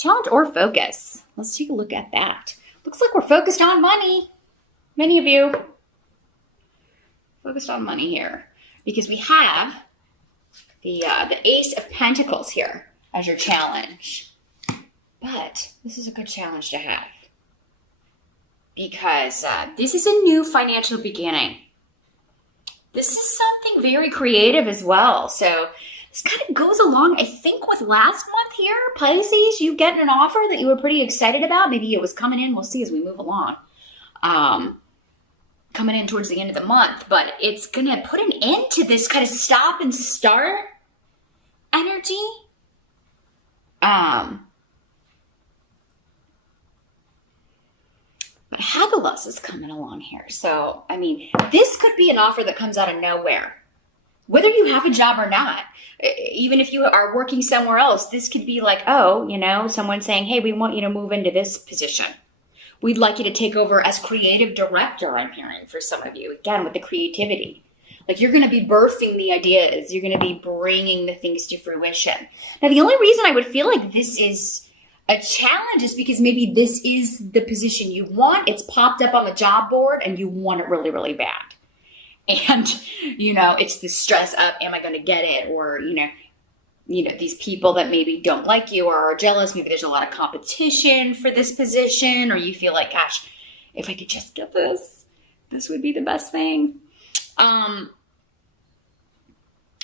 Challenge or focus. Let's take a look at that. Looks like we're focused on money. Many of you focused on money here because we have the Ace of Pentacles here as your challenge. But this is a good challenge to have because this is a new financial beginning. This is something very creative as well. So this kind of goes along, I think, with last month here, Pisces. You get an offer that you were pretty excited about. Maybe it was coming in. We'll see as we move along. Coming in towards the end of the month. But it's going to put an end to this kind of stop and start energy. But Hagalus is coming along here. So, I mean, this could be an offer that comes out of nowhere. Whether you have a job or not, even if you are working somewhere else, this could be like, oh, you know, someone saying, hey, we want you to move into this position. We'd like you to take over as creative director, I'm hearing, for some of you. Again, with the creativity. Like, you're going to be birthing the ideas. You're going to be bringing the things to fruition. Now, the only reason I would feel like this is a challenge is because maybe this is the position you want. It's popped up on the job board and you want it really, really bad. And, you know, it's the stress of, am I going to get it? Or, you know, these people that maybe don't like you or are jealous. Maybe there's a lot of competition for this position, or you feel like, gosh, if I could just get this, this would be the best thing. I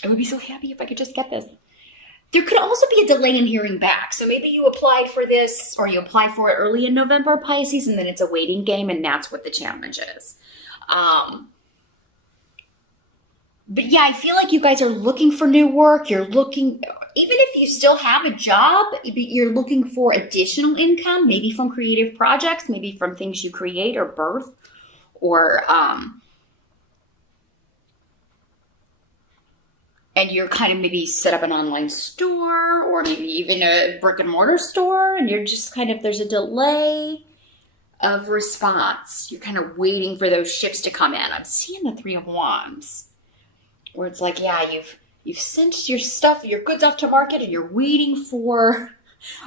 would be so happy if I could just get this. There could also be a delay in hearing back. So maybe you applied for this or you apply for it early in November, Pisces, and then it's a waiting game, and that's what the challenge is. But yeah, I feel like you guys are looking for new work. You're looking, even if you still have a job, you're looking for additional income, maybe from creative projects, maybe from things you create or birth, or, and you're kind of maybe set up an online store or maybe even a brick and mortar store, and you're just kind of, there's a delay of response. You're kind of waiting for those ships to come in. I'm seeing the Three of Wands, where it's like, yeah, you've sent your stuff, your goods off to market, and you're waiting for,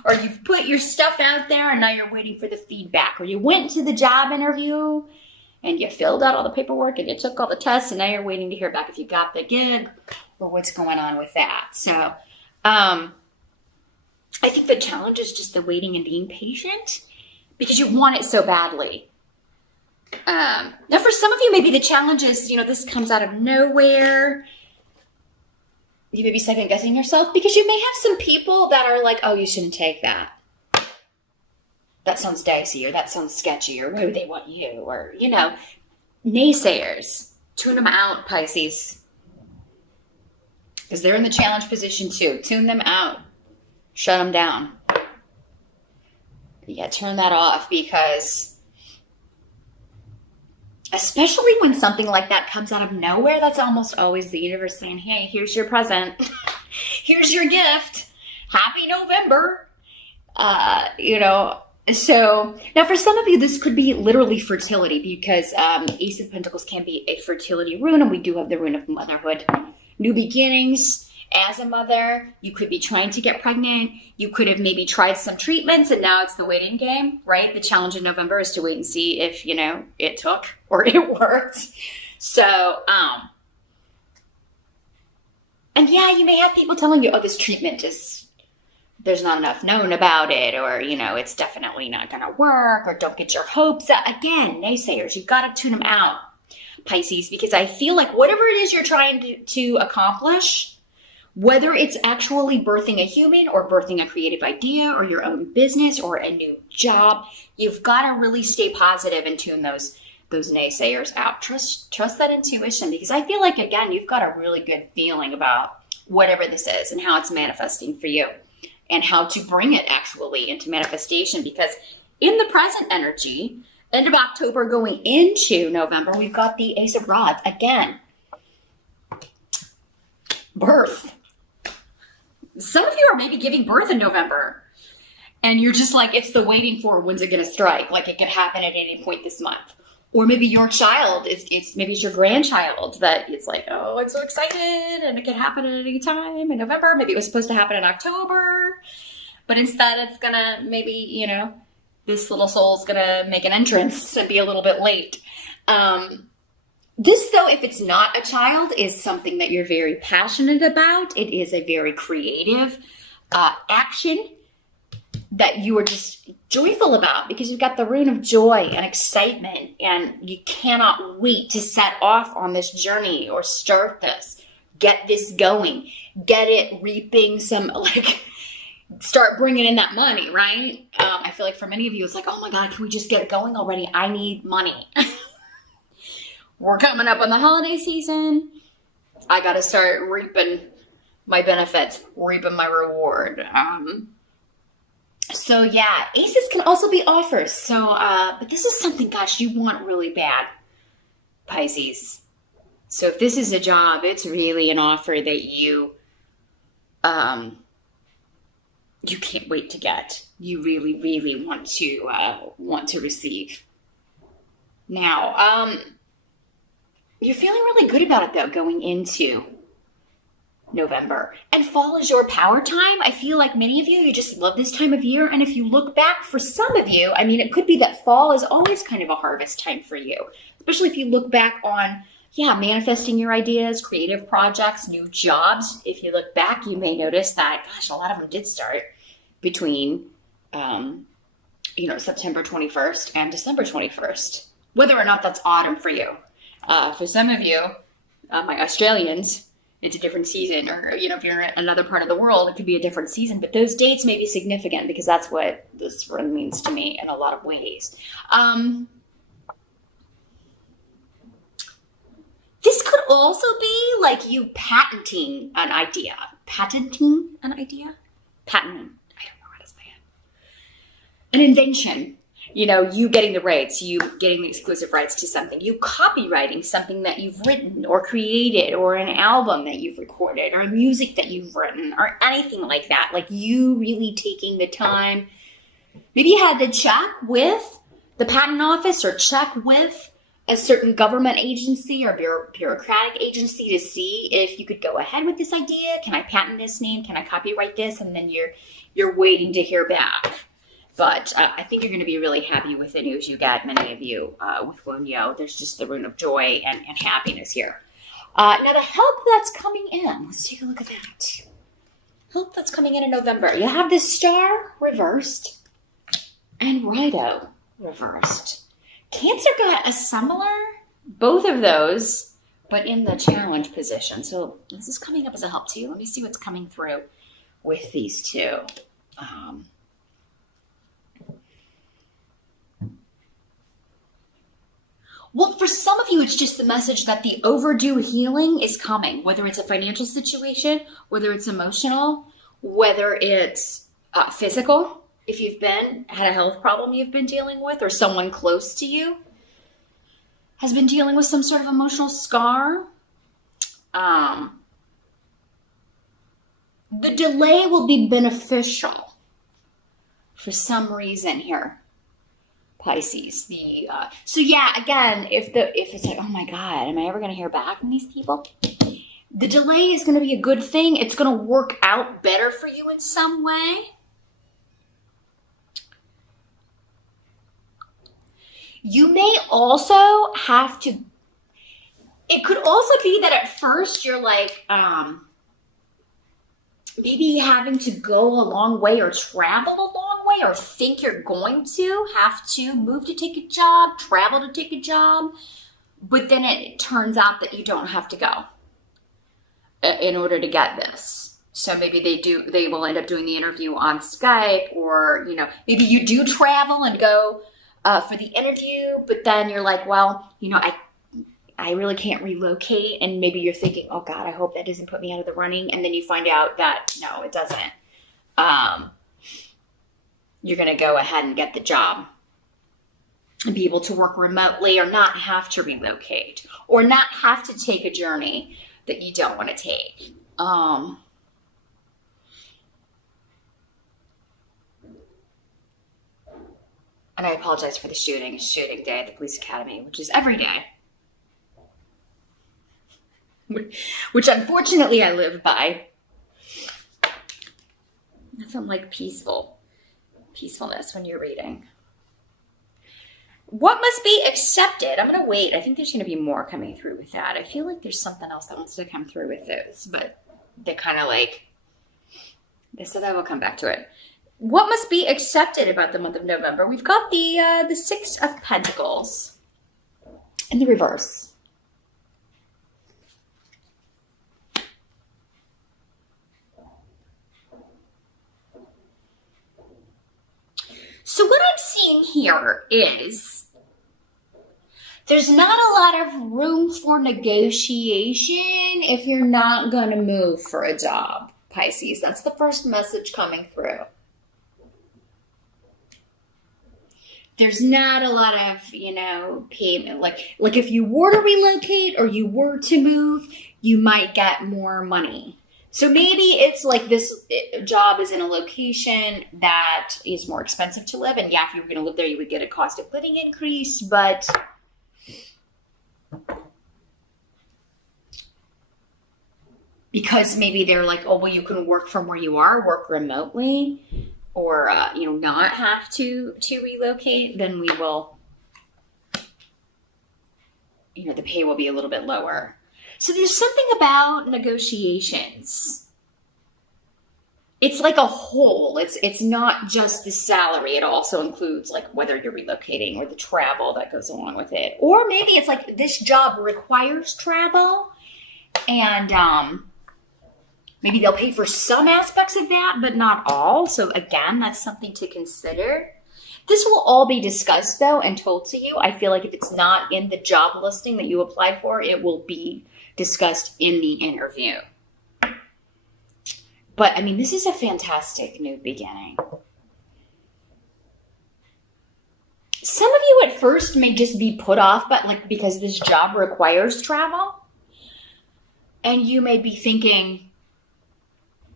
or you've put your stuff out there and now you're waiting for the feedback. Or you went to the job interview and you filled out all the paperwork and you took all the tests, and now you're waiting to hear back if you got the gig or what's going on with that. So I think the challenge is just the waiting and being patient because you want it so badly. Now, for some of you, maybe the challenge is, you know, this comes out of nowhere. You may be second guessing yourself because you may have some people that are like, oh, you shouldn't take that. That sounds dicey, or that sounds sketchy, or why would they want you? Or, you know, naysayers. Tune them out, Pisces. Because they're in the challenge position too. Tune them out. Shut them down. Yeah, turn that off, because especially when something like that comes out of nowhere, that's almost always the universe saying, hey, here's your present. Here's your gift. Happy November. You know, so now for some of you, this could be literally fertility, because Ace of Pentacles can be a fertility rune, and we do have the rune of motherhood. New beginnings. As a mother, you could be trying to get pregnant. You could have maybe tried some treatments, and now it's the waiting game, right? The challenge in November is to wait and see if, you know, it took or it worked. So, and yeah, you may have people telling you, oh, this treatment is, there's not enough known about it, or, you know, it's definitely not going to work, or don't get your hopes up. Again, naysayers, you've got to tune them out, Pisces, because I feel like whatever it is you're trying to accomplish, whether it's actually birthing a human or birthing a creative idea or your own business or a new job, you've got to really stay positive and tune those naysayers out. Trust that intuition, because I feel like, again, you've got a really good feeling about whatever this is and how it's manifesting for you and how to bring it actually into manifestation. Because in the present energy, end of October going into November, we've got the Ace of Rods again. Birth. Some of you are maybe giving birth in November, and you're just like, it's the waiting for, when's it going to strike? Like, it could happen at any point this month. Or maybe your child, maybe it's your grandchild that it's like, oh, I'm so excited, and it can happen at any time in November. Maybe it was supposed to happen in October. but instead it's gonna maybe, this little soul's gonna make an entrance and be a little bit late. This, though, if it's not a child, is something that you're very passionate about. It is a very creative action that you are just joyful about, because you've got the rune of joy and excitement, and you cannot wait to set off on this journey or start this, get this going, get it reaping some, start bringing in that money, right? I feel like for many of you, it's like, oh my God, can we just get going already? I need money. We're coming up on the holiday season. I got to start reaping my benefits, reaping my reward. So yeah, aces can also be offers. So, but this is something, gosh, you want really bad, Pisces. So if this is a job, it's really an offer that you can't wait to get. You really, really want to receive. Now, you're feeling really good about it, though, going into November. And fall is your power time. I feel like many of you just love this time of year. And if you look back, for some of you, I mean, it could be that fall is always kind of a harvest time for you. Especially if you look back on, manifesting your ideas, creative projects, new jobs. If you look back, you may notice that, gosh, a lot of them did start between, September 21st and December 21st. Whether or not that's autumn for you. For some of you, my Australians, it's a different season. Or, if you're in another part of the world, it could be a different season. But those dates may be significant, because that's what this run means to me in a lot of ways. This could also be like you patenting an idea. Patenting? I don't know how to say it. An invention. You getting the rights, you getting the exclusive rights to something, you copywriting something that you've written or created, or an album that you've recorded, or music that you've written, or anything like that. Like you really taking the time. Maybe you had to check with the patent office or check with a certain government agency or bureaucratic agency to see if you could go ahead with this idea. Can I patent this name? Can I copyright this? And then you're waiting to hear back. But I think you're going to be really happy with the news you get, many of you, with Wunyo. There's just the rune of joy and happiness here. Now, the help that's coming in. Let's take a look at that. Help that's coming in November. You have the Star reversed and Rido reversed. Cancer got a similar, both of those, but in the challenge position. So this is coming up as a help to you. Let me see what's coming through with these two. Well, for some of you, it's just the message that the overdue healing is coming, whether it's a financial situation, whether it's emotional, whether it's physical, if you've had a health problem you've been dealing with, or someone close to you has been dealing with some sort of emotional scar. The delay will be beneficial for some reason here. Pisces. So yeah, again, if it's like, oh my God, am I ever going to hear back from these people? The delay is going to be a good thing. It's going to work out better for you in some way. You may also have to, it could also be that at first you're like, maybe having to go a long way or travel a long way, or think you're going to have to move to take a job, travel to take a job. But then it turns out that you don't have to go in order to get this. So maybe they will end up doing the interview on Skype, or, maybe you do travel and go for the interview, but then you're like, well, I really can't relocate. And maybe you're thinking, oh God, I hope that doesn't put me out of the running. And then you find out that no, it doesn't. You're going to go ahead and get the job and be able to work remotely, or not have to relocate, or not have to take a journey that you don't want to take. And I apologize for the shooting day at the police academy, which is every day. Which unfortunately I live by. Nothing like peacefulness when you're reading. What must be accepted? I'm going to wait. I think there's going to be more coming through with that. I feel like there's something else that wants to come through with this, but they kind of like, so that will come back to it. What must be accepted about the month of November? We've got the Six of Pentacles in the reverse. So what I'm seeing here is there's not a lot of room for negotiation if you're not going to move for a job, Pisces. That's the first message coming through. There's not a lot of, payment. Like if you were to relocate or you were to move, you might get more money. So maybe it's like this job is in a location that is more expensive to live. And yeah, if you were going to live there, you would get a cost of living increase. But because maybe they're like, oh, well, you can work from where you are, work remotely, or, not have to relocate, then we will, the pay will be a little bit lower. So there's something about negotiations. It's like a whole. It's not just the salary. It also includes like whether you're relocating or the travel that goes along with it. Or maybe it's like this job requires travel and maybe they'll pay for some aspects of that, but not all. So again, that's something to consider. This will all be discussed though and told to you. I feel like if it's not in the job listing that you applied for, it will be discussed in the interview. But I mean, this is a fantastic new beginning. Some of you at first may just be put off, but because this job requires travel. And you may be thinking,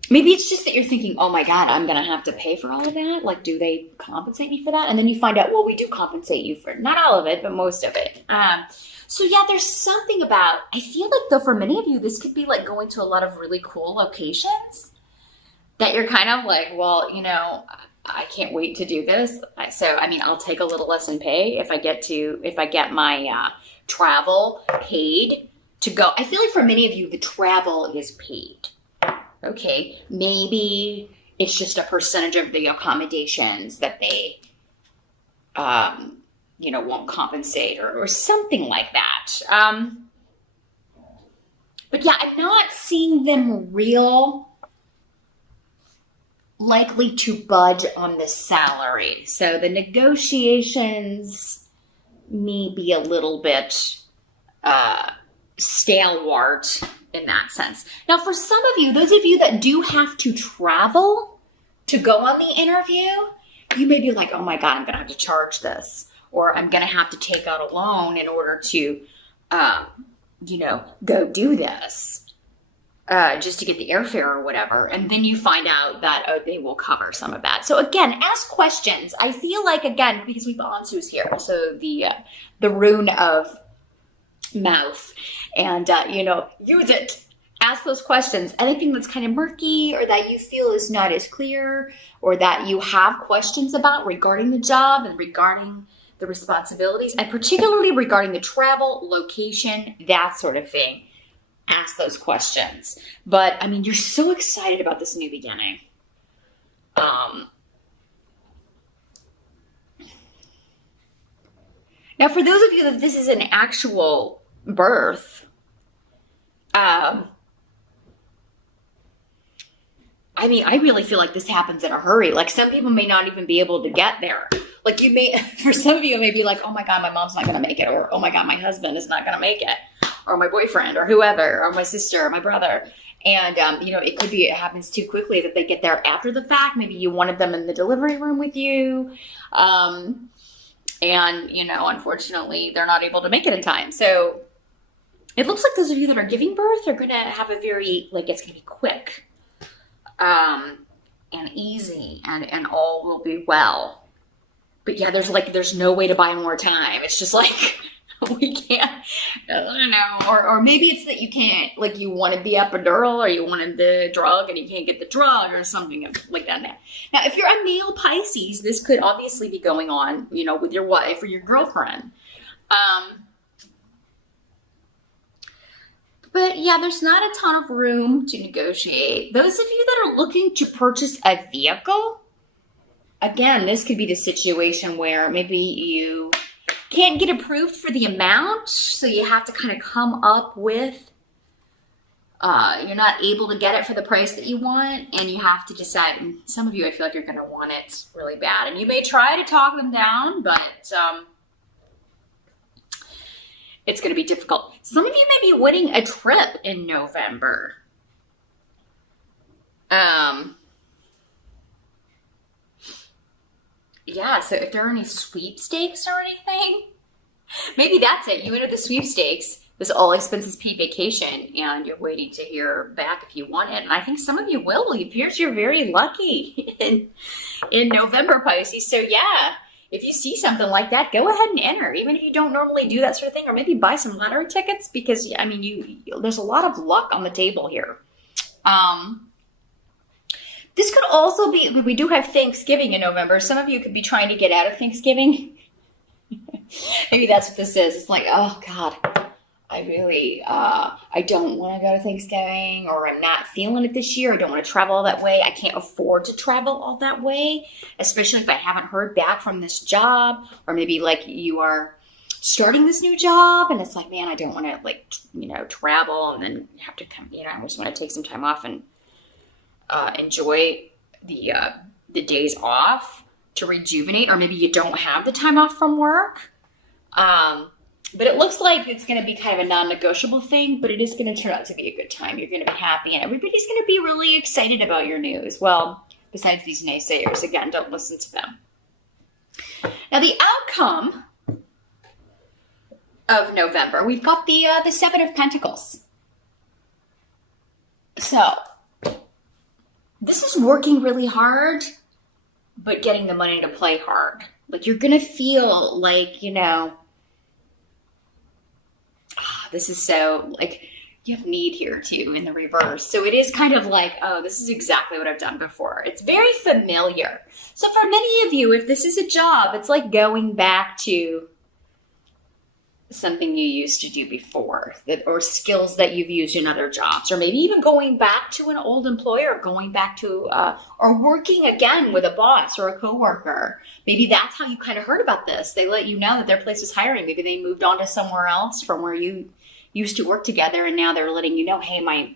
maybe it's just that you're thinking, oh my God, I'm going to have to pay for all of that. Like, do they compensate me for that? And then you find out, well, we do compensate you for not all of it, but most of it. So yeah, there's something about, I feel like though for many of you, this could be like going to a lot of really cool locations that you're kind of like, well, I can't wait to do this. So, I mean, I'll take a little less in pay if I get my travel paid to go. I feel like for many of you, the travel is paid. Okay, maybe it's just a percentage of the accommodations that they, won't compensate or something like that. But yeah, I'm not seeing them likely to budge on the salary. So the negotiations may be a little bit stalwart in that sense. Now, for some of you, those of you that do have to travel to go on the interview, you may be like, oh my God, I'm going to have to charge this, or I'm going to have to take out a loan in order to, go do this. Just to get the airfare or whatever. And then you find out that they will cover some of that. So again, ask questions. I feel like, again, because we've Ansu's here, so the rune of mouth, and, use it. Ask those questions. Anything that's kind of murky or that you feel is not as clear or that you have questions about regarding the job and regarding the responsibilities, and particularly regarding the travel, location, that sort of thing. Ask those questions. But I mean, you're so excited about this new beginning. Now, for those of you that this is an actual birth, I mean, I really feel like this happens in a hurry. Like some people may not even be able to get there. Like for some of you, it may be like, oh my God, my mom's not going to make it. Or, oh my God, my husband is not going to make it. Or my boyfriend or whoever, or my sister or my brother. And, it could be, it happens too quickly that they get there after the fact. Maybe you wanted them in the delivery room with you. Unfortunately, they're not able to make it in time. So it looks like those of you that are giving birth are going to have a very, it's going to be quick and easy and all will be well. But yeah, there's no way to buy more time. It's just like, We can't, I don't know. Or maybe it's that you can't, like you wanted the epidural or you wanted the drug and you can't get the drug or something like that. Now, if you're a male Pisces, this could obviously be going on, you know, with your wife or your girlfriend. But yeah, there's not a ton of room to negotiate. Those of you that are looking to purchase a vehicle, again, this could be the situation where maybe you can't get approved for the amount, so you have to kind of come up with, you're not able to get it for the price that you want, and you have to decide. And some of you, I feel like you're going to want it really bad, and you may try to talk them down, but it's going to be difficult. Some of you may be winning a trip in November. Yeah, so if there are any sweepstakes or anything, maybe that's it. You enter the sweepstakes, this all expenses paid vacation, and you're waiting to hear back if you want it. And I think some of you will. It appears you're very lucky in November, Pisces. So yeah, if you see something like that, go ahead and enter, even if you don't normally do that sort of thing, or maybe buy some lottery tickets, because I mean, there's a lot of luck on the table here. This could also be, we do have Thanksgiving in November. Some of you could be trying to get out of Thanksgiving. Maybe that's what this is. It's like, oh God, I really, I don't want to go to Thanksgiving, or I'm not feeling it this year. I don't want to travel all that way. I can't afford to travel all that way, especially if I haven't heard back from this job, or maybe like you are starting this new job and it's like, man, I don't want to like, you know, travel and then have to come, you know, I just want to take some time off and enjoy the days off to rejuvenate, or maybe you don't have the time off from work. But it looks like it's going to be kind of a non-negotiable thing, but it is going to turn out to be a good time. You're going to be happy, and everybody's going to be really excited about your news. Well, besides these naysayers, again, don't listen to them. Now, the outcome of November, we've got the Seven of Pentacles. So, this is working really hard, but getting the money to play hard. Like, you're going to feel like, you know, this is so, like, you have need here too in the reverse. So it is kind of like, oh, this is exactly what I've done before. It's very familiar. So for many of you, if this is a job, it's like going back to something you used to do before, or skills that you've used in other jobs, or maybe even going back to an old employer, going back to, or working again with a boss or a coworker. Maybe that's how you kind of heard about this. They let you know that their place is hiring. Maybe they moved on to somewhere else from where you used to work together, and now they're letting you know, hey, my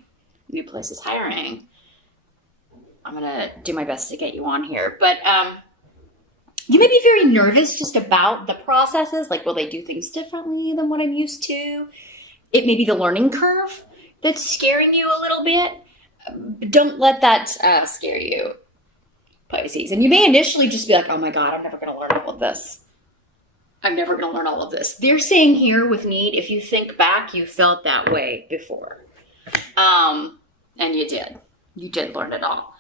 new place is hiring. I'm going to do my best to get you on here. But you may be very nervous just about the processes. Like, will they do things differently than what I'm used to? It may be the learning curve that's scaring you a little bit. Don't let that scare you, Pisces. And you may initially just be like, oh my God, I'm never going to learn all of this. I'm never going to learn all of this. They're saying here with need, if you think back, you felt that way before. And you did. You did learn it all.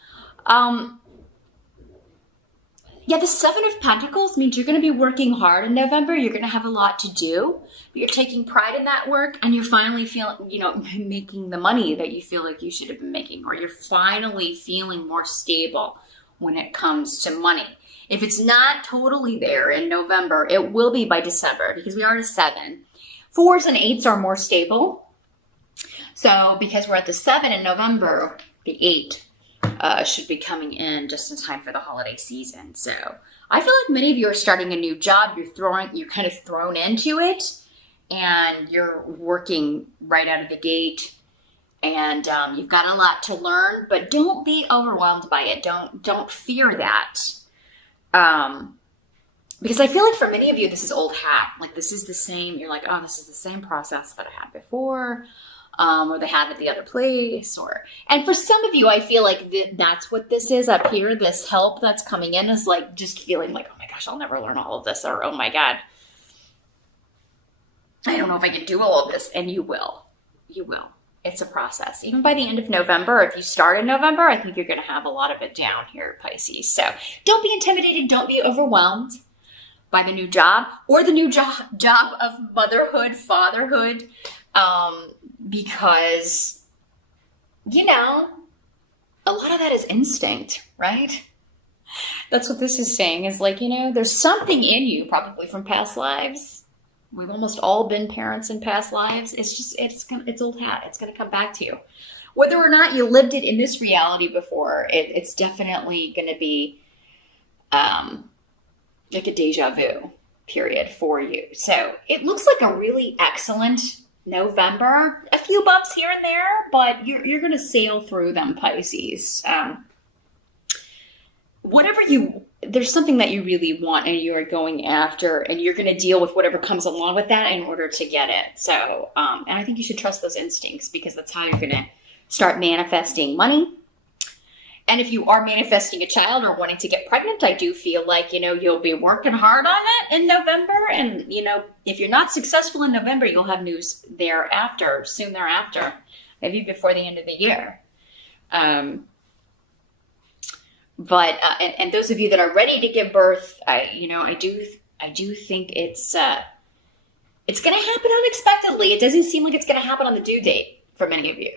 Yeah, the Seven of Pentacles means you're going to be working hard in November. You're going to have a lot to do, but you're taking pride in that work, and you're finally feeling, you know, making the money that you feel like you should have been making, or you're finally feeling more stable when it comes to money. If it's not totally there in November, it will be by December, because we are at a 7. 4s and 8s are more stable. So because we're at the 7 in November, the 8 should be coming in just in time for the holiday season. So I feel like many of you are starting a new job. You're kind of thrown into it, and you're working right out of the gate. And you've got a lot to learn, but don't be overwhelmed by it. Don't fear that. Because I feel like for many of you, this is old hat. Like, this is the same. You're like, oh, this is the same process that I had before, or they had at the other place. And for some of you, I feel like that's what this is up here. This help that's coming in is like just feeling like, oh my gosh, I'll never learn all of this. Or, oh my God, I don't know if I can do all of this. And you will. You will. It's a process. Even by the end of November, if you start in November, I think you're going to have a lot of it down here, Pisces. So don't be intimidated. Don't be overwhelmed. by the new job or the new job of motherhood, fatherhood, because, you know, a lot of that is instinct, right? That's what this is saying, is like, you know, there's something in you, probably from past lives. We've almost all been parents in past lives. It's old hat. It's going to come back to you. Whether or not you lived it in this reality before, it's definitely going to be like a deja vu period for you. So it looks like a really excellent November. A few bumps here and there, but you're going to sail through them, Pisces. There's something that you really want and you're going after, and you're going to deal with whatever comes along with that in order to get it. So, and I think you should trust those instincts, because that's how you're going to start manifesting money. And if you are manifesting a child or wanting to get pregnant, I do feel like, you know, you'll be working hard on it in November. And, you know, if you're not successful in November, you'll have news thereafter, soon thereafter, maybe before the end of the year. But those of you that are ready to give birth, I do think it's going to happen unexpectedly. It doesn't seem like it's going to happen on the due date for many of you.